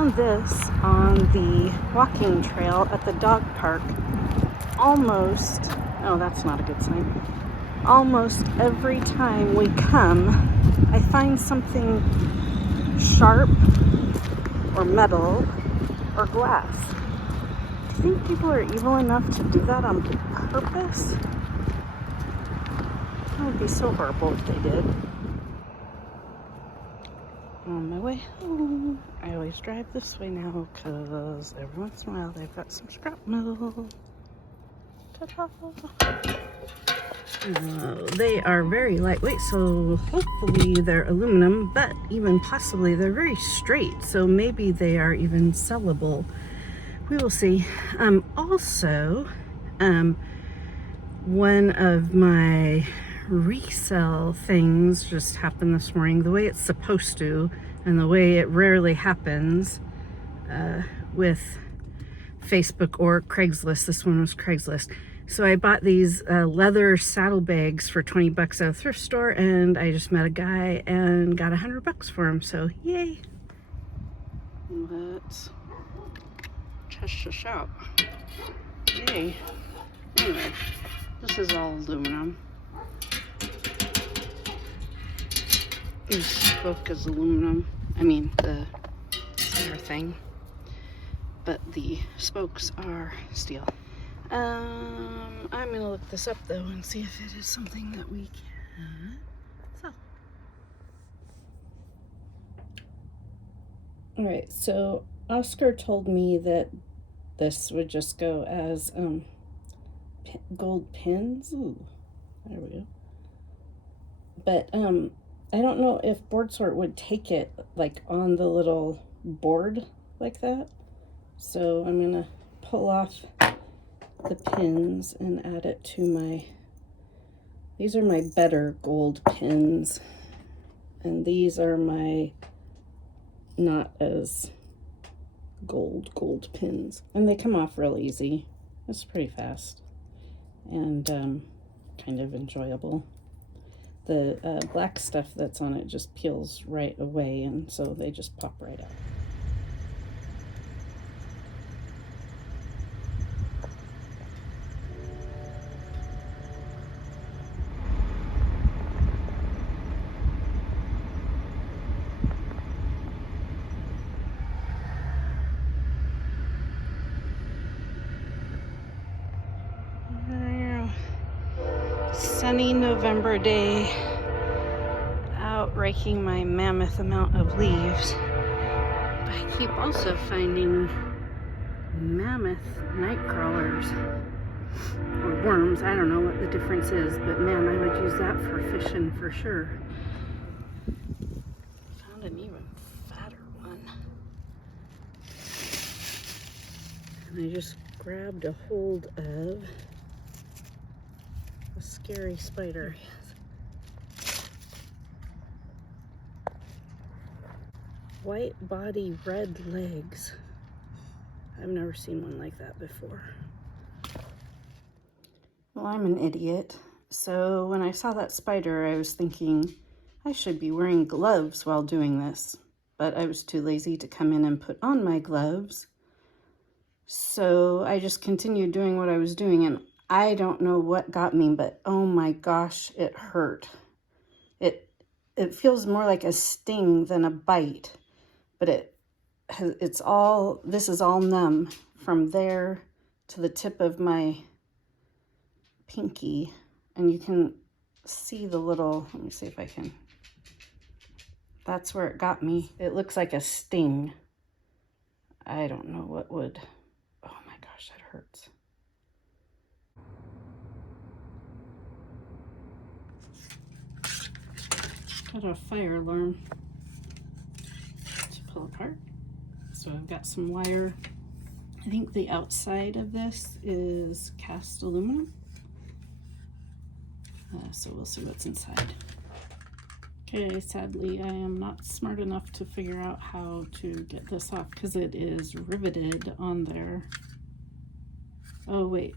found this on the walking trail at the dog park almost, oh, that's not a good sign. Almost every time we come, I find something sharp or metal or glass. Do you think people are evil enough to do that on purpose? That would be so horrible if they did. On my way home, I always drive this way now because every once in a while they've got some scrap metal. Ta-da! They are very lightweight, so hopefully they're aluminum, but even possibly they're very straight, so maybe they are even sellable. We will see. Also, one of my resale things just happened this morning the way it's supposed to, and the way it rarely happens with Facebook or Craigslist. This one was Craigslist. So I bought these leather saddlebags for 20 bucks at a thrift store, and I just met a guy and got 100 bucks for them, so yay. Let's test the shop. Yay. Anyway, this is all aluminum. This spoke is aluminum. I mean, the center thing. But the spokes are steel. I'm gonna look this up though and see if it is something that we can sell. Alright, so Oscar told me that this would just go as gold pins. Ooh, there we go. But I don't know if BoardSort would take it like on the little board like that. So I'm gonna pull off the pins and add it to my, these are my better gold pins, and these are my not as gold pins, and they come off real easy. It's pretty fast and kind of enjoyable. The black stuff that's on it just peels right away, and so they just pop right out. Sunny November day, out raking my mammoth amount of leaves. But I keep also finding mammoth night crawlers or worms. I don't know what the difference is, but man, I would use that for fishing for sure. Found an even fatter one. And I just grabbed a hold of a scary spider. White body, red legs. I've never seen one like that before. Well, I'm an idiot. So when I saw that spider, I was thinking I should be wearing gloves while doing this, but I was too lazy to come in and put on my gloves. So I just continued doing what I was doing, and I don't know what got me, but oh my gosh, it hurt. It feels more like a sting than a bite, but this is all numb from there to the tip of my pinky, and you can see the little, let me see if I can, that's where it got me. It looks like a sting. I don't know what would, oh my gosh, that hurts. Got a fire alarm to pull apart. So I've got some wire. I think the outside of this is cast aluminum. So we'll see what's inside. Okay, sadly I am not smart enough to figure out how to get this off because it is riveted on there. Oh wait,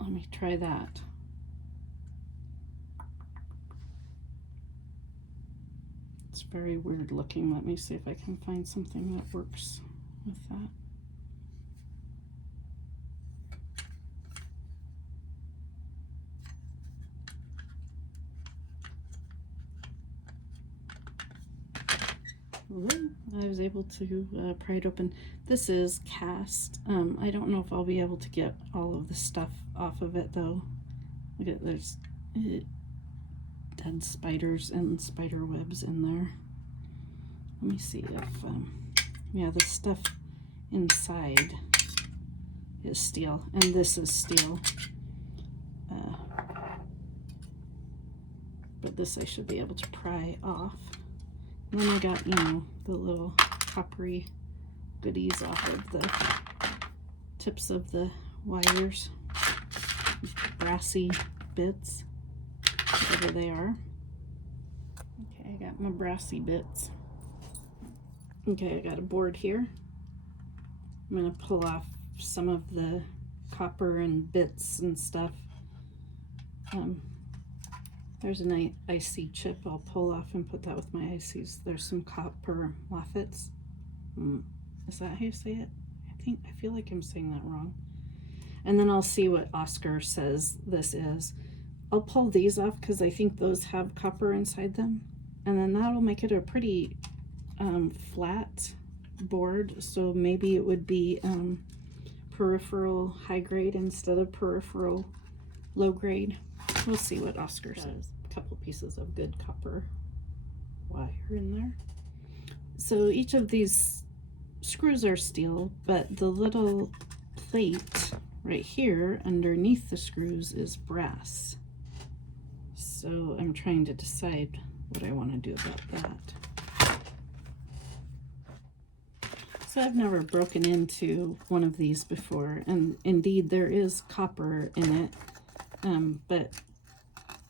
let me try that. It's very weird looking. Let me see if I can find something that works with that. Ooh, I was able to pry it open. This is cast. I don't know if I'll be able to get all of the stuff off of it though. Look at, there's dead spiders and spider webs in there. Let me see if, yeah, the stuff inside is steel, and this is steel. But this I should be able to pry off. And then I got, you know, the little coppery goodies off of the tips of the wires. These brassy bits, whatever they are. Okay, I got my brassy bits. Okay, I got a board here. I'm gonna pull off some of the copper and bits and stuff. There's an IC chip I'll pull off and put that with my ICs. There's some copper moffets. Is that how you say it? I feel like I'm saying that wrong. And then I'll see what Oscar says this is. I'll pull these off because I think those have copper inside them. And then that'll make it a pretty flat board. So maybe it would be peripheral high grade instead of peripheral low grade. We'll see what Oscar says. A couple pieces of good copper wire in there. So each of these screws are steel, but the little plate right here underneath the screws is brass. So I'm trying to decide what I want to do about that. So I've never broken into one of these before, and indeed there is copper in it. But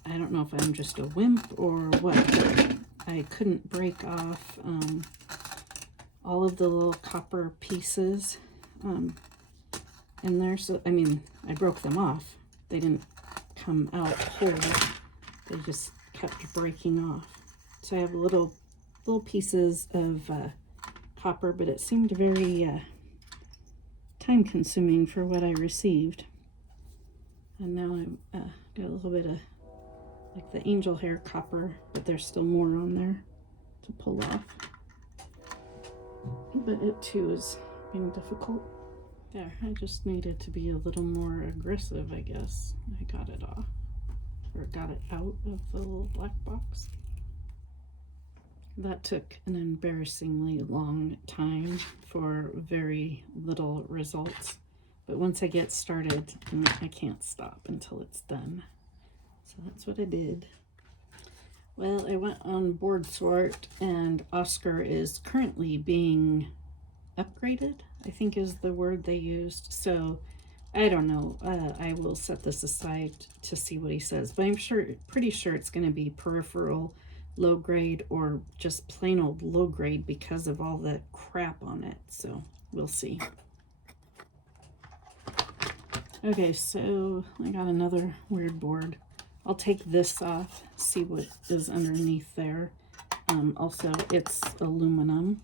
I don't know if I'm just a wimp or what, but I couldn't break off all of the little copper pieces in there. So, I mean, I broke them off. They didn't come out whole. They just kept breaking off. So I have little pieces of copper, but it seemed very time consuming for what I received. And now I've got a little bit of like the angel hair copper, but there's still more on there to pull off. But it too is being difficult. There, I just needed to be a little more aggressive, I guess. I got it off, or got it out of the little black box. That took an embarrassingly long time for very little results. But once I get started, I can't stop until it's done. So that's what I did. Well, I went on board sort, and Oscar is currently being upgraded, I think is the word they used. So I don't know. I will set this aside to see what he says. But I'm pretty sure it's going to be peripheral low grade or just plain old low grade because of all the crap on it. So we'll see. Okay, so I got another weird board. I'll take this off, see what is underneath there. Also, it's aluminum.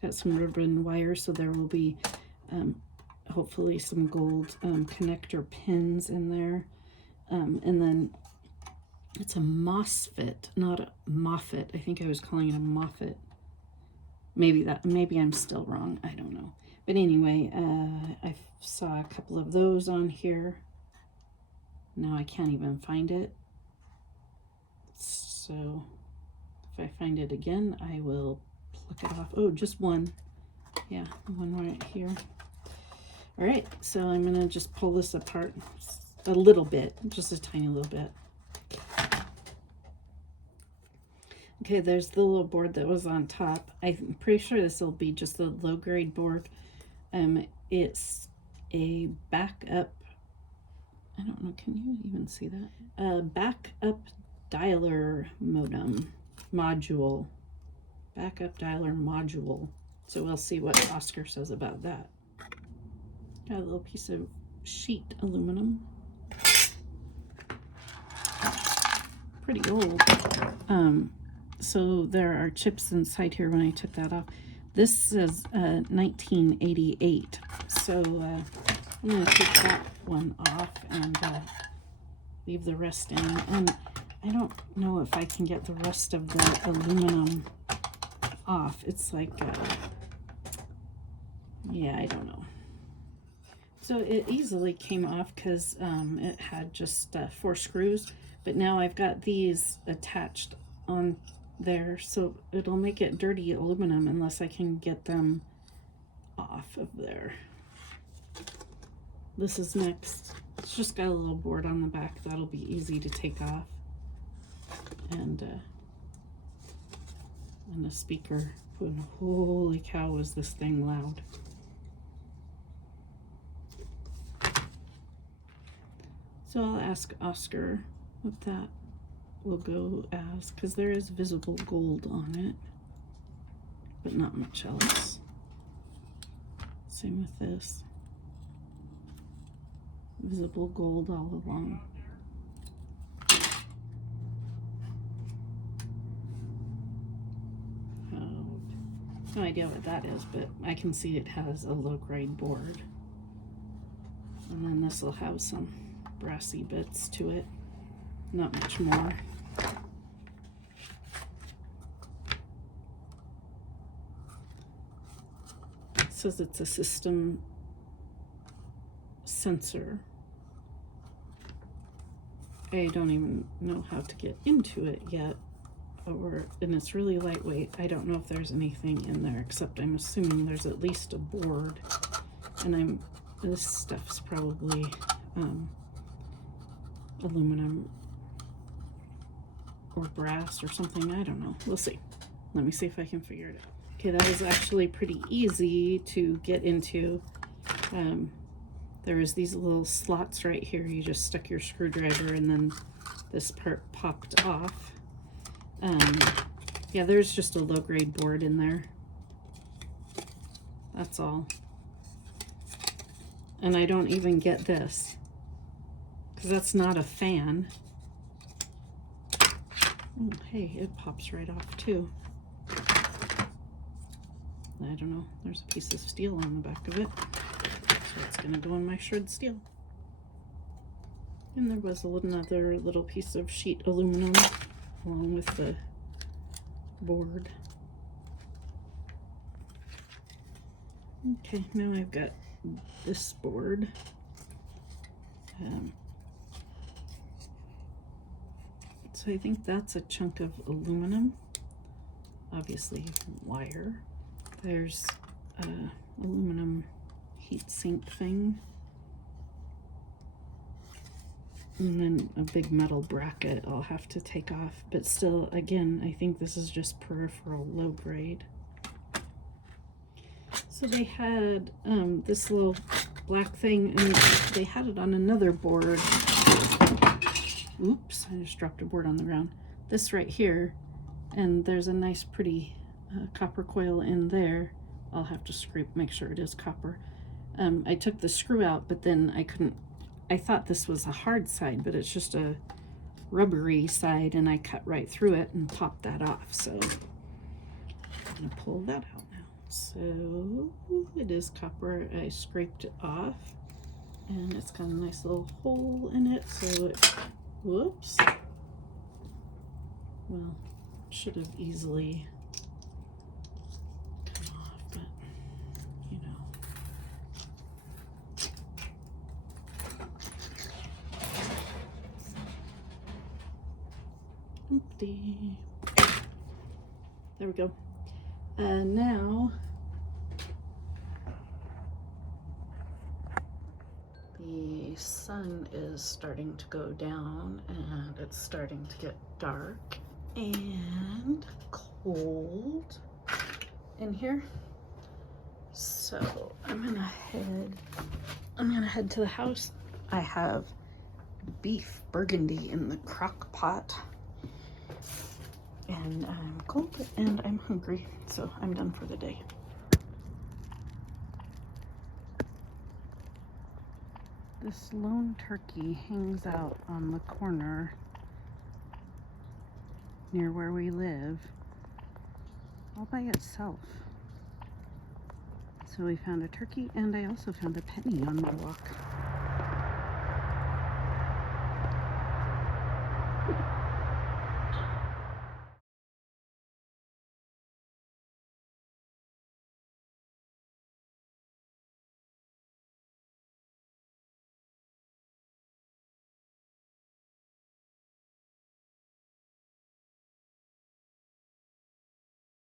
Got some ribbon wire, so there will be hopefully some gold connector pins in there. And then it's a MOSFET, not a Moffat. I think I was calling it a Moffat. Maybe I'm still wrong. I don't know. But anyway, I saw a couple of those on here. Now I can't even find it. So if I find it again, I will pluck it off. Oh, just one. Yeah, one right here. All right, so I'm gonna just pull this apart a little bit, just a tiny little bit. Okay, there's the little board that was on top. I'm pretty sure this will be just a low grade board. It's a backup, I don't know, can you even see that? Backup dialer module. Backup dialer module. So we'll see what Oscar says about that. Got a little piece of sheet aluminum. Pretty old. so there are chips inside here when I took that off. This says 1988. So I'm going to take that one off and leave the rest in. And I don't know if I can get the rest of the aluminum off. It's like, yeah, I don't know. So it easily came off because it had just 4 screws, but now I've got these attached on there, so it'll make it dirty aluminum unless I can get them off of there. This is next. It's just got a little board on the back that'll be easy to take off, and a speaker. And holy cow, was this thing loud. So I'll ask Oscar what that will go as, because there is visible gold on it, but not much else. Same with this. Visible gold all along. No idea what that is, but I can see it has a low-grade board. And then this will have some brassy bits to it, not much more. It says it's a system sensor. I don't even know how to get into it yet, and it's really lightweight. I don't know if there's anything in there, except I'm assuming there's at least a board, and this stuff's probably aluminum or brass or something. I don't know. We'll see. Let me see if I can figure it out. Okay, that was actually pretty easy to get into. There was these little slots right here. You just stuck your screwdriver and then this part popped off. Yeah, there's just a low-grade board in there. That's all. And I don't even get this, because that's not a fan. Oh, hey, it pops right off too. I don't know. There's a piece of steel on the back of it, so it's going to go in my shred steel. And there was another little piece of sheet aluminum along with the board. Okay, now I've got this board. So I think that's a chunk of aluminum, obviously wire. There's aluminum heat sink thing, and then a big metal bracket I'll have to take off, but still, again, I think this is just peripheral low grade. So they had this little black thing, and they had it on another board. Oops, I just dropped a board on the ground. This right here, and there's a nice pretty copper coil in there. I'll have to scrape, make sure it is copper. I took the screw out, but then I couldn't. I thought this was a hard side, but it's just a rubbery side, and I cut right through it and popped that off. So I'm gonna pull that out now. So it is copper. I scraped it off, and it's got a nice little hole in it. So it, whoops. Well, should have easily come off, but you know. Oopsie. There we go. And now the sun is starting to go down, and it's starting to get dark and cold in here. So I'm gonna head to the house. I have beef burgundy in the crock pot, and I'm cold and I'm hungry, so I'm done for the day. This lone turkey hangs out on the corner near where we live all by itself. So we found a turkey, and I also found a penny on my walk.